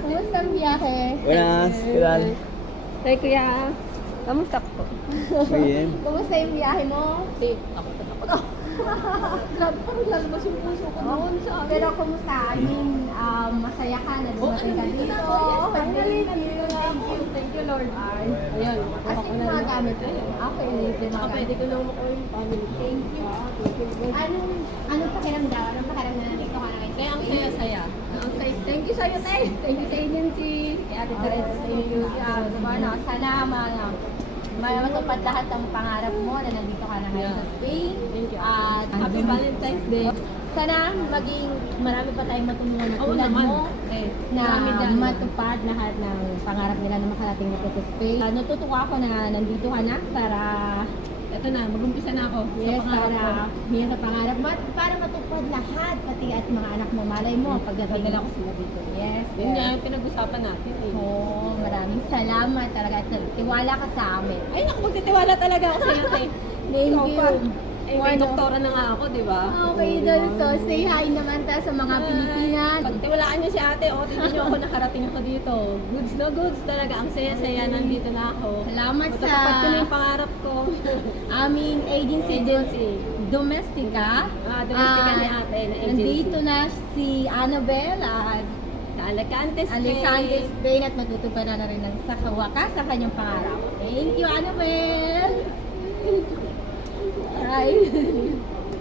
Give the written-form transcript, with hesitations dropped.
Kumusta ang biyahe? Buenas, ¿qué tal? Hey, kuya. Kamusta po? Muy bien. Kumusta yung biyahe mo? Ako. Grabe pa, lalabas yung puso ko noon sa amin. Pero kumusta? I mean, masaya ka na dumating ka dito. Finally, thank you, Lord. Ayan. As in, mga gamit mo. Okay, Saka pwede ko lang makuha yung family. Thank you. Anong pakiramdam? Anong pakiramdam na dito ka na ngayon? Kaya ang saya-saya. Thank you sa'yo, Tay. Thank you sa agency. Kay Ate Teresa. Thank you. Sana matupad lahat ng pangarap mo na nandito ka na ngayon sa Spain. Thank you. At Happy Valentine's Day. sana maging marami pa tayong matulungan na Oo tulad naman. mo na Marami dyan. matupad lahat ng pangarap nila na makarating dito sa Spain. Natutuwa ako na nandito ka na para Ito na, mag-umpisa na ako. yes, Sa pangarap ko. sa pangarap para matupad lahat pati at mga anak mo. Malay mo pagdating Padala ko sila dito. Yes. Yun nga yung pinag-usapan natin eh. Oo, maraming salamat talaga at tiwala ka sa amin. Ay, naku, magtitiwala talaga ako sa'yo, te. Thank Ikaw you. pa. Eh, may Ano? doktora na nga ako, di ba? Okay, doon. So, say hi naman tayo sa mga Pilipinas. Pagtiwalaan niyo si ate, tingnan niyo ako, nakarating ako dito. Goods na goods talaga. Ang saya-saya, nandito na ako. Salamat sa Matutupad ko na yung pangarap ko. aming agency, Domestica. Domestica ni ate na agency. Nandito na si Annabel at Sa Alicante, Spain. Alicante, Spain at matutuparan na rin sa wakas sa kanyang pangarap. Thank you, Annabel! Bye!